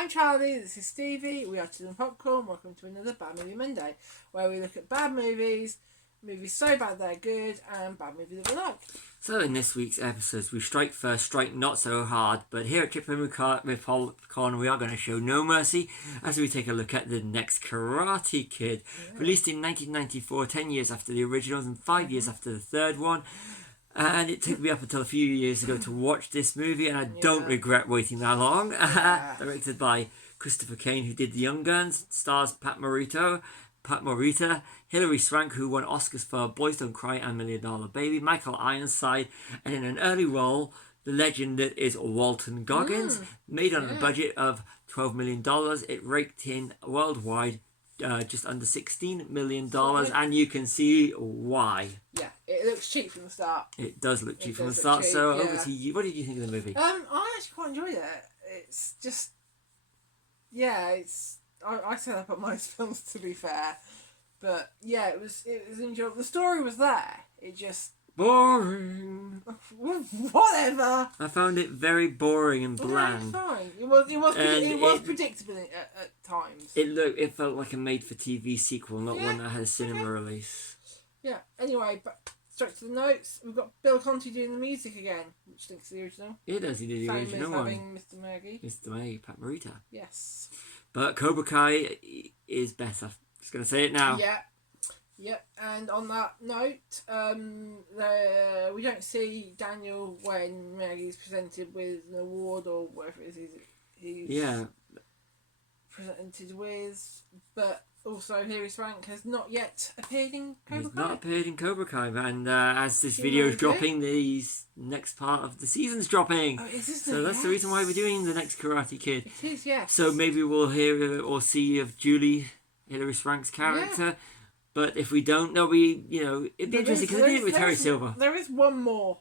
I'm Charlie, this is Stevie, we are Chillin' Popcorn. Welcome to another Bad Movie Monday, where we look at bad movies so bad they're good, and bad movies that we like. So in this week's episodes, we strike first, strike not so hard, but here at Chillin' Popcorn we are going to show no mercy as we take a look at the next Karate Kid. Released in 1994, 10 years after the originals and 5 years after the third one. And it took me up until a few years ago to watch this movie, and I don't regret waiting that long. Directed by Christopher Kane, who did The Young Guns, stars Pat Morita, Hilary Swank, who won Oscars for Boys Don't Cry and $1 Million Baby, Michael Ironside, and in an early role, the legend that is Walton Goggins. Made on a budget of $12 million, it raked in worldwide just under $16 million, and you can see why. Yeah, it looks cheap from the start. It does look cheap from the start. Cheap, so over to you. What did you think of the movie? I actually quite enjoyed it. It's just, I set up at most films, to be fair, but yeah, it was enjoyable. The story was there. It just boring. Whatever. I found it very boring and bland. Yeah, fine. It was predictable at times. It felt like a made-for-TV sequel, not one that had a cinema release. Yeah. Anyway, but straight to the notes. We've got Bill Conti doing the music again, which links to the original. It does. He did the original one. Having Mr. Maggie. Mr. Maggie, Pat Morita. Yes. But Cobra Kai is better. Just gonna say it now. Yeah. Yep, and on that note, we don't see Daniel when Maggie's presented with an award or whatever it is he's presented with, but also Hilary Swank has not yet appeared in Cobra Kai. He's not appeared in Cobra Kai, and as this video is dropping, the next part of the season's dropping. Oh, so that's the reason why we're doing the next Karate Kid. It is, yes. So maybe we'll hear or see of Julie, Hilary Swank's character. Yeah. But if we don't, it'd be interesting because they did it with Terry Silver. There is one more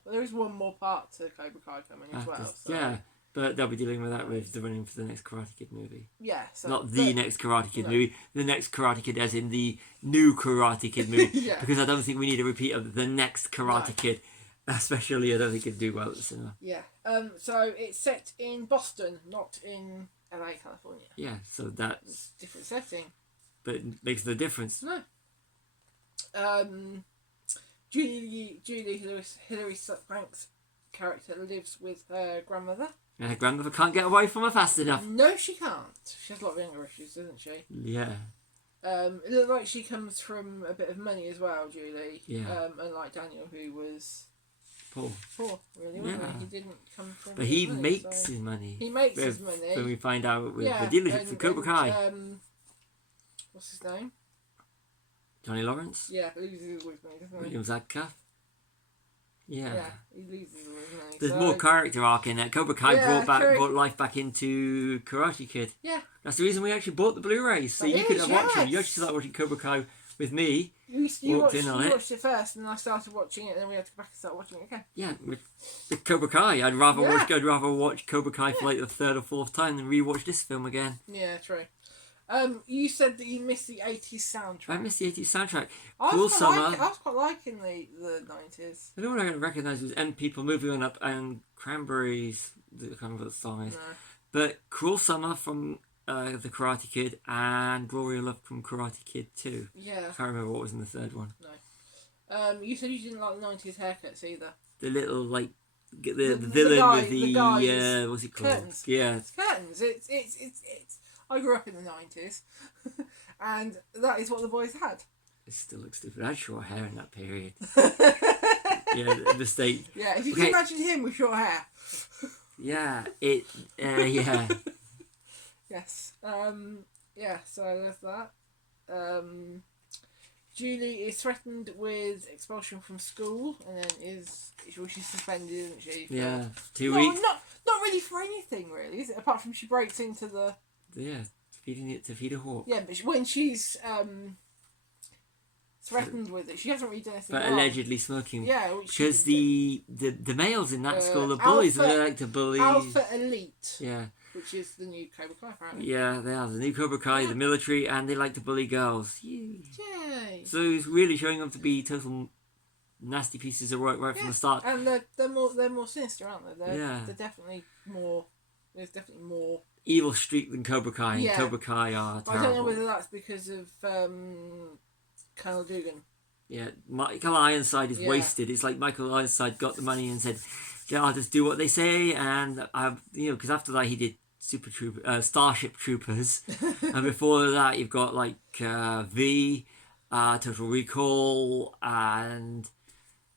part to Cobra Kai coming as well. Yeah, but they'll be dealing with that with the running for the next Karate Kid movie. Yeah. Not the next Karate Kid movie, the next Karate Kid as in the new Karate Kid movie. Because I don't think we need a repeat of the next Karate Kid. Especially, I don't think it'd do well at the cinema. Yeah. So it's set in Boston, not in LA, California. Yeah, so that's a different setting. But it makes no difference. No. Julie Hilary Swank's character lives with her grandmother. And her grandmother can't get away from her fast enough. No, she can't. She has a lot of anger issues, doesn't she? Yeah. It looks like she comes from a bit of money as well, Julie. Yeah. Unlike Daniel, who was poor, really, wasn't he? He didn't come from. But he makes his money. He makes his money. When we find out with the dealership for Cobra Kai. What's his name? Johnny Lawrence? Yeah, he loses with me, doesn't he? William Zabka? Yeah, he loses with me. There's more character arc in it. Cobra Kai brought life back into Karate Kid. Yeah. That's the reason we actually bought the Blu-rays. So you could watch them. You actually started watching Cobra Kai with me. You watched it first, and I started watching it, and then we had to go back and start watching it again. Yeah, with Cobra Kai. I'd rather watch Cobra Kai for like the third or fourth time than rewatch this film again. Yeah, true. You said that you missed the 80s soundtrack. I missed the 80s soundtrack. I was quite liking the 90s. The only one I recognised was End People Moving On Up and Cranberries. I can't remember what the song is. No. But Cruel Summer from The Karate Kid and Glory of Love from Karate Kid 2. Yeah. I can't remember what was in the third one. No. You said you didn't like the 90s haircuts either. The little, like, the villain with the what's it called? Curtains. Yeah. It's curtains. It's I grew up in the 90s, and that is what the boys had. It still looks stupid. I had short hair in that period. The state. Yeah, if you can imagine him with short hair. Yeah, yeah. Yes. So there's that. Julie is threatened with expulsion from school, and then she's suspended, isn't she? Yeah, 2 weeks. Not really for anything, really, is it? Apart from she breaks into the. Yeah, feeding it to feed a hawk. Yeah, but when she's threatened with it, she hasn't really done anything wrong. Allegedly smoking. Yeah, because the males in that school are bullies, and they like to bully. Alpha Elite. Yeah. Which is the new Cobra Kai, apparently. Yeah, they are the new Cobra Kai, the military, and they like to bully girls. Yay! So he's really showing them to be total nasty pieces of work right from the start. And they're more sinister, aren't they? They're definitely more. There's definitely more. evil streak than Cobra Kai. And Yeah. Cobra Kai are I terrible. don't know whether that's because of Colonel Dugan. Yeah, Michael Ironside is Yeah. wasted. It's like Michael Ironside got the money and said, "Yeah, I'll just do what they say." And because after that he did Starship Troopers, and before that you've got like V, Total Recall, and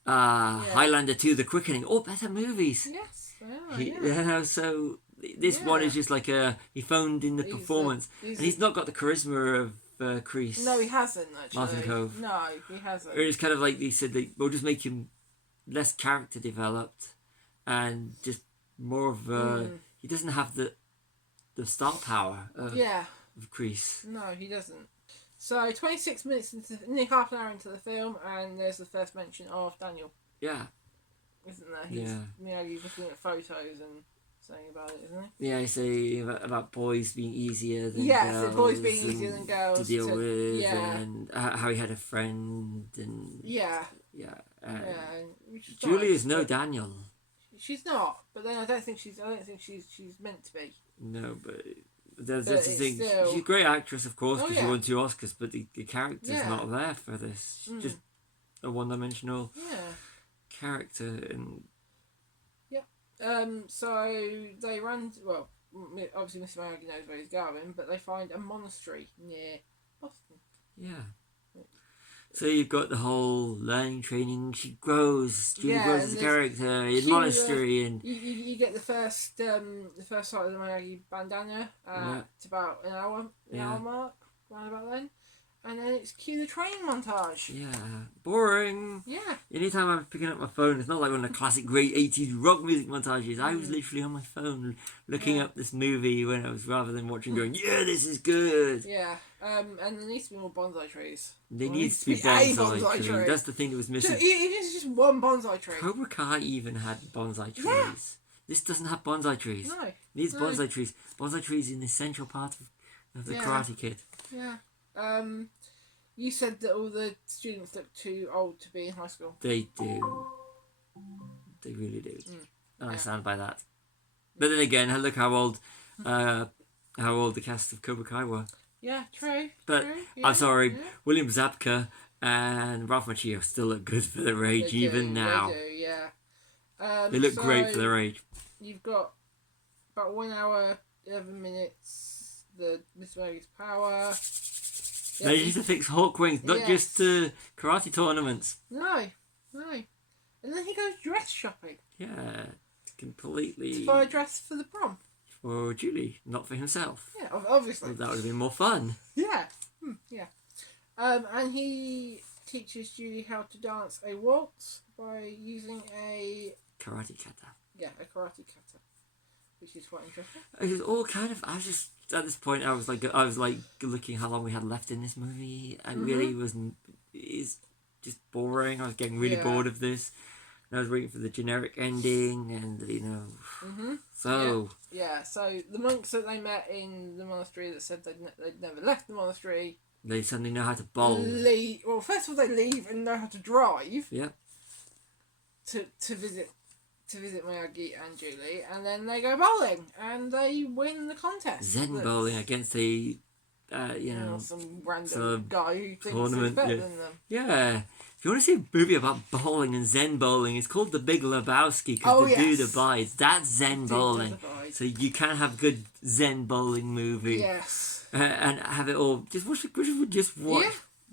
Highlander 2: The Quickening. All better movies. Yes, yeah. So this one is just like he phoned in the He's performance, and he's not got the charisma of Kreese. No, he hasn't actually. Martin Cove. No, he hasn't. It's kind of like they said, we'll just make him less character developed and just more of he doesn't have the star power of Kreese. No, he doesn't. So 26 minutes nearly half an hour into the film, and there's the first mention of Daniel. Yeah. Isn't there? He's looking at photos and saying about it, isn't he? Yeah, I say about boys being easier than so girls. boys being easier than girls to deal with, yeah. and how he had a friend, and yeah. Julie nice, is no Daniel. She's not, but then I don't think she's meant to be. No, but that's the thing. Still... She's a great actress, of course, because she won 2 Oscars, but the character's not there for this. She's just a one-dimensional character, and so they run. Well, obviously, Mr. Miyagi knows where he's going, but they find a monastery near Boston. Yeah. So you've got the whole learning, training. She grows. Julie grows as a character in monastery, and you get the first sight of the Miyagi bandana at about an hour mark, round about then. And then it's cue the training montage. Yeah, boring. Yeah. Anytime I'm picking up my phone, it's not like one of the classic great 80s rock music montages. I was literally on my phone looking up this movie when I was, rather than watching, going, yeah, this is good. Yeah. And there needs to be more bonsai trees. There needs to be bonsai trees. That's the thing that was missing. Even if it's just one bonsai tree. Cobra Kai even had bonsai trees. Yeah. This doesn't have bonsai trees. No. It needs bonsai trees. Bonsai trees is an essential part of the Karate Kid. Yeah. You said that all the students look too old to be in high school. They do. They really do. And I stand by that. But then again, look how old the cast of Cobra Kai were. Yeah, true. But true. I'm sorry, William Zabka and Ralph Macchio still look good for their age, even now. They do, yeah. They look great for their age. You've got about 1 hour, 11 minutes, the Mr. Miyagi's power. They need to fix Hawk Wings, not just karate tournaments. No. And then he goes dress shopping. Yeah, completely. To buy a dress for the prom. For Julie, not for himself. Yeah, obviously. Well, that would have been more fun. Yeah. Yeah. And he teaches Julie how to dance a waltz by using a karate kata. Yeah, a karate kata, which is quite interesting. It was all kind of. I was just at this point. I was like looking how long we had left in this movie, and really it's just boring. I was getting really bored of this. And I was waiting for the generic ending, and So so the monks that they met in the monastery that said they'd never left the monastery. They suddenly know how to bowl. Well, first of all, they leave and know how to drive. Yeah. To visit Miyagi and Julie, and then they go bowling and they win the contest. Zen bowling against a, some random guy who thinks tournament, he's better than them. Yeah. If you want to see a movie about bowling and Zen bowling, it's called The Big Lebowski, because the dude abides. That's Zen bowling. So you can have good Zen bowling movie. Yes. And have it all. Just watch The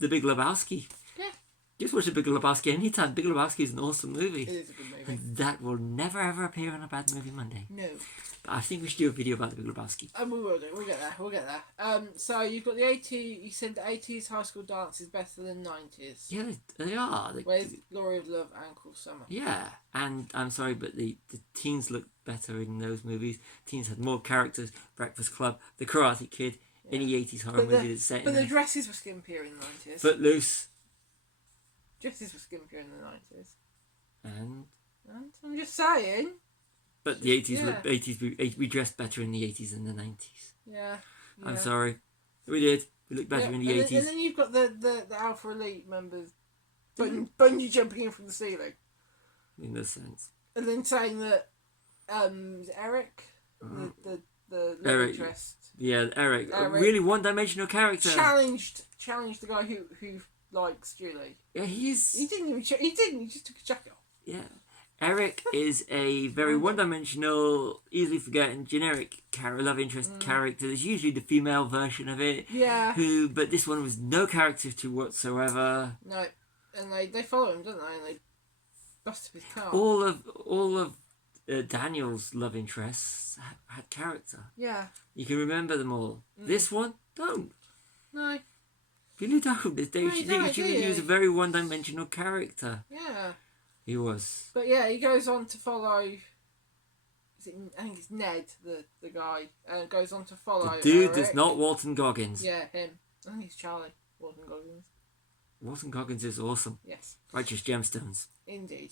Big Lebowski. Yeah. Just watch The Big Lebowski anytime. Big Lebowski is an awesome movie. It is a good movie. And that will never ever appear on a Bad Movie Monday. No. But I think we should do a video about The Big Lebowski. We will do. We'll get there. So you've got the 80s. You said the 80s high school dance is better than 90s. Yeah, they are. Where's Glory of Love and Cruel Summer? Yeah, and I'm sorry, but the teens look better in those movies. Teens had more characters. Breakfast Club, The Karate Kid, any 80s horror movie that's set in the dresses were skimpier in the 90s. Footloose. Dresses were skimpier in the 90s. And I'm just saying. But the 80s, we dressed better in the 80s than the 90s. Yeah. I'm sorry. We did. We looked better in the 80s. And then you've got the Alpha Elite members bungee jumping in from the ceiling. In this sense. And then saying that Eric, the the love Eric. interest. Yeah, Eric. A Eric. really one-dimensional character. Challenged the guy who likes Julie. Yeah, He didn't even. He didn't. He just took his jacket off. Yeah. Eric is a very one-dimensional, easily forgotten, generic love interest character. There's usually the female version of it. Yeah. But this one was no character to whatsoever. No, and they follow him, don't they? And they bust up his car. All of Daniel's love interests had character. Yeah. You can remember them all. This one, don't. No. Really don't. They No, you don't, should do you? use a very one-dimensional character. Yeah. He was. But yeah, he goes on to follow. I think it's Ned, the guy, and goes on to follow. The dude Eric. that's not Walton Goggins. Yeah, him. I think it's Charlie Walton Goggins. Walton Goggins is awesome. Yes, Righteous Gemstones. indeed.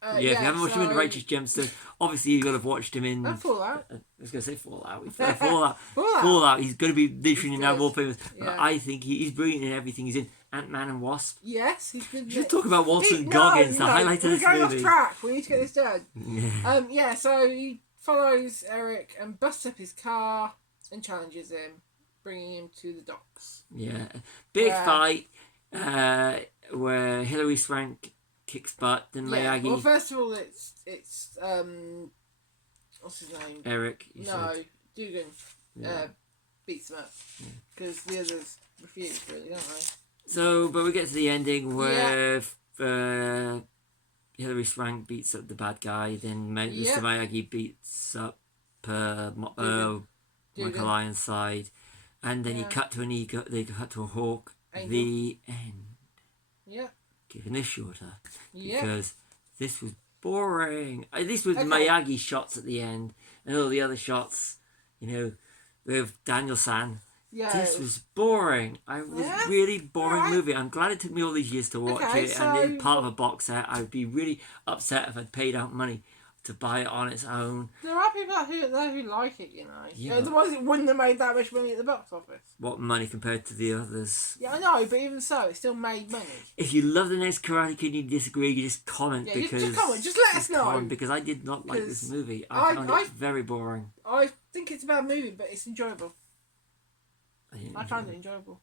Yeah, if you haven't watched him in Righteous Gemstones, obviously you've got to have watched him in. And Fallout. I was going to say Fallout. Fallout. Fallout. Fallout. He's going to be literally He's now good. more famous. Yeah. But I think he's brilliant in everything he's in. Ant-Man and Wasp. Yes, he's good. You should talk about Walton Goggins, the highlight of this We're going movie. off track. We need to get this done. Yeah. Yeah, so he follows Eric and busts up his car and challenges him, bringing him to the docks. Yeah. Big Yeah. fight where Hilary Swank kicks butt, then Yeah. Miyagi. Well, first of all, it's what's his name? Eric. You No, said. Dugan Yeah. beats him up because the others refuse, really, don't they? So, but we get to the ending where Hilary Swank beats up the bad guy, then Yeah. Mr. Miyagi beats up Dugan. Michael Ironside, and then Yeah. they cut to a hawk. Angel. The end. Yeah. Keeping this shorter Yeah. because this was boring. At least with Okay. Miyagi shots at the end and all the other shots, with Daniel San. Yeah. This was boring. It was Yeah? really boring Alright. movie. I'm glad it took me all these years to watch Okay, it, so- and it's part of a box set. I would be really upset if I'd paid out money to buy it on its own. There are people out there who like it, you know. Yeah. The ones that wouldn't have made that much money at the box office. What money compared to the others? Yeah, I know, but even so, it still made money. If you love the next Karate Kid and you disagree, you just comment Yeah, because just comment, just let us know. comment, because I did not like this 'Cause movie. I- I found I- it very boring. I think it's a bad movie, but it's enjoyable. didn't I enjoy found it. it enjoyable.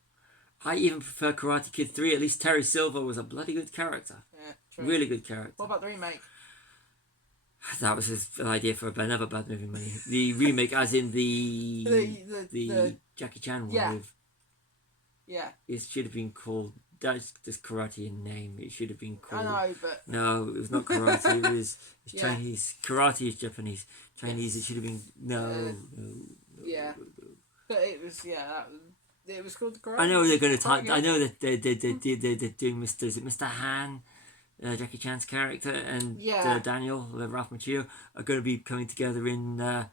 I even prefer Karate Kid 3. At least Terry Silver was a bloody good character. Yeah, true. Really good character. What about the remake? That was his idea for another bad movie money. The remake, as in the The Jackie Chan one. Yeah. With, it should have been called. That's just karate in name. It should have been I called. know, but No, it was not karate. It was it's Yeah. Chinese. Karate is Japanese. Chinese. It should have been no. yeah. But it was it was called the Karate. I know they're going to. Karate I know that they're doing Mr. Is it Mr. Han, Jackie Chan's character, and Yeah. Daniel, Ralph Macchio, are going to be coming together in the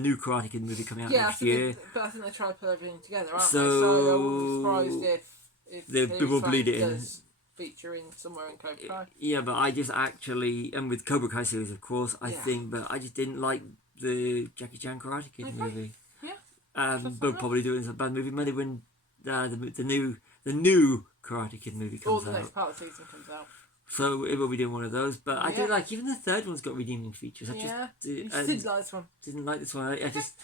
new Karate Kid movie coming out Yeah, next year. but I think they try to put everything together, aren't So- they? So I wouldn't be surprised if They Hilary will Swank bleed it in. does feature in somewhere in Cobra Kai. Yeah, but I just actually, and with Cobra Kai series, of course, I Yeah. think, but I just didn't like the Jackie Chan Karate Kid Okay. movie. Yeah. But enough. probably doing some bad movie money when the new Karate Kid movie Or comes the out. next part of the season comes out. So it will be doing one of those. But I Yeah. did like, even the third one's got redeeming features. I Yeah. just You did like this one. didn't like this one. I just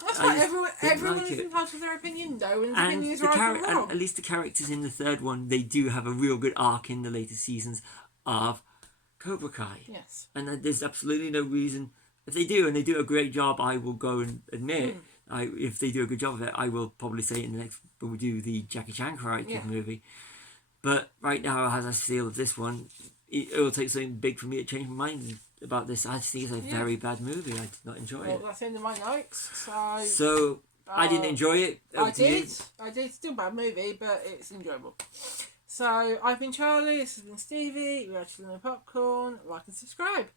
That's I why just everyone didn't like is it. entitled to their opinion, though, and his And opinion is the right or and wrong. at least the characters in the third one, they do have a real good arc in the later seasons of Cobra Kai. Yes. And there's absolutely no reason, if they do and they do a great job, I will go and admit. If they do a good job of it, I will probably say it in the next when we do the Jackie Chan Karate Kid Yeah. movie. But right now, as I feel with this one, it will take something big for me to change my mind about this. I just think it's a Yeah. very bad movie. I did not enjoy Well, it. that's the end of my notes. So So I didn't enjoy it. I Over to you. did. I did. Still a bad movie, but it's enjoyable. So I've been Charlie. This has been Stevie. We're actually on popcorn. Like and subscribe.